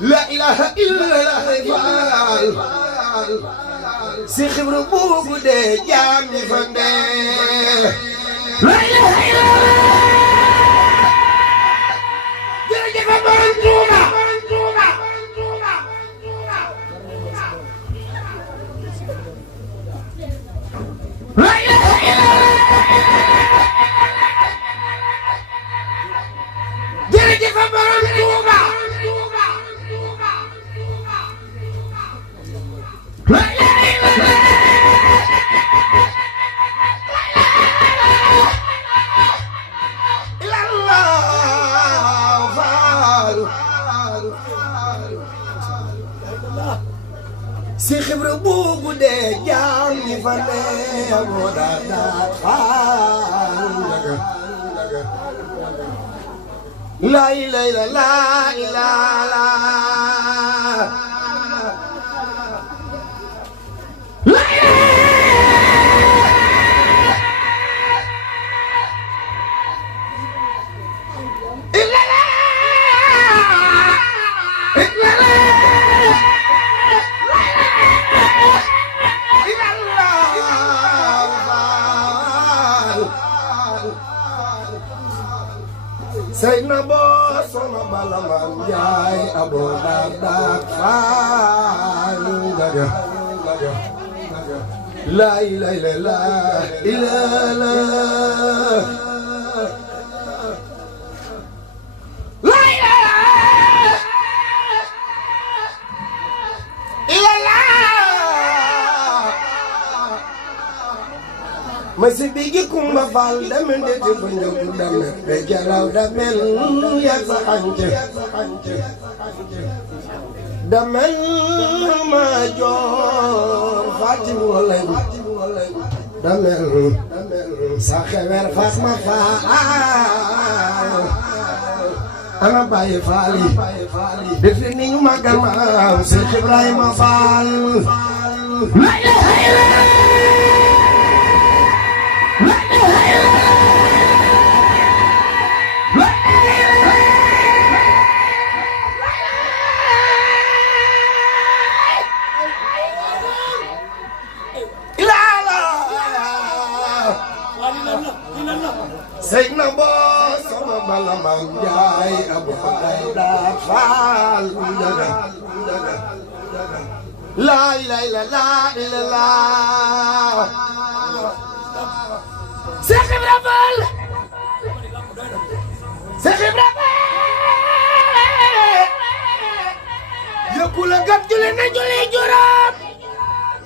la ilaha illallah faal si xibru buubu dee jaam ñi fa dee la ilaha illallah jërëjëf borom Tuuba la ilaha illallah jërëjëf borom Tuuba la ilaha illallah si xibru buubu dee jaam ñi fa dee moo daa faal la ilaha illallah Seyna boo sono bala man jaay abo dak faal gaga la ilaha illallah ma si bigi kumba faal dame ndeti fa njogu dame be jalaw damel yak sa xance damel ma joor fatim walay damel sa xewer fas ma faal ana baye faali defi ni ñu magal ma Seex Ibrahima Faal la ilaha illallah Seyna boo sama bala man jaay abo dak faal la ilaha illallah Seex Ibra Faal Seex Ibra Faal yëkku la gab julli na julli juróom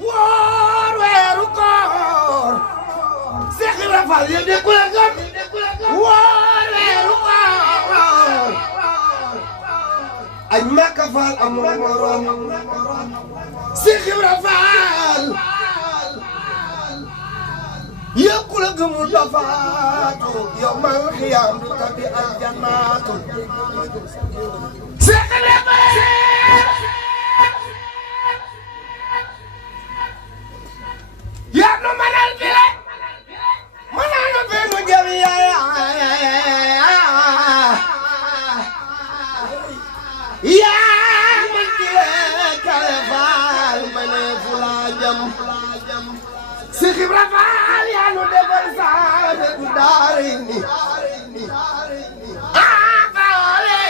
woor weeru koor Seex Ibra Faal yëkku la gab woor weeru koor aj Makka Faal amul morom Seex Ibra Faal yëkku la gëmul dafaatu yawmal xiyaam du tabi aljanaatu Seex Ibra Faal yaa nu manal bile manal nu fi nu jëm yaa man kile kale faal mane fu laa jëm Seex Ibra Faal yaa nu defal saade du daarayni faale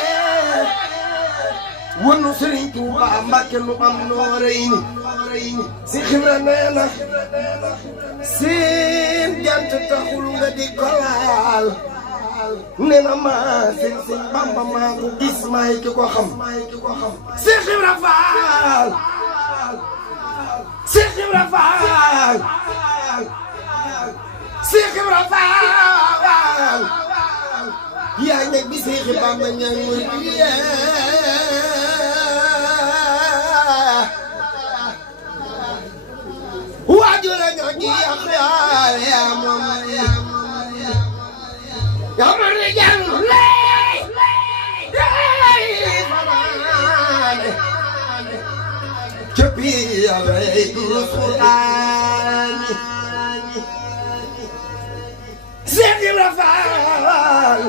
wonu Sëriñ Tuuba Mbàkke nu am noorayni Seex Ibra nee na seen jant taxul nga di ko laal nee na maa seen Bamba maa ko gis maay ki ko xam Seex Ibra Faal Seex Ibra Faal Seex Ibra Faal yaa nekk bi Seex Bamba ñaan murid waajura ñoo gi yaa moom yaa ma rijal lay fanaane cëppi yàlla yi Qur'aani Seex Ibra Faal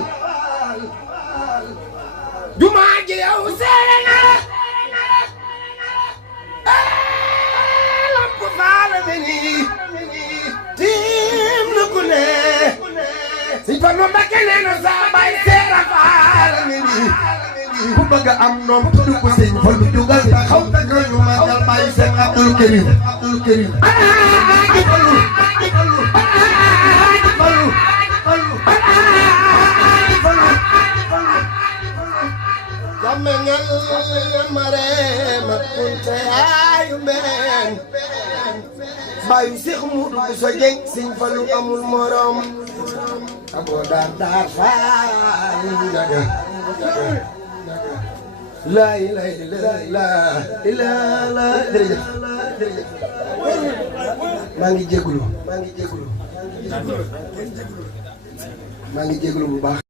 jumaa ji yow seere na Fallu Mbakke nee na saa bay Seera Faal mi ku bëgg am noom tudd ko sëñ Fallu jugal taxaw tagal ñu magal bay Seex Abdul Karim jamengal mare ma kunte ayu men bayu Seex Mudu Buso Jeng sëñ Fallu amul morom abo dar faal daga la ilaha illallah jërëjëf maa ngi jégalu bu baax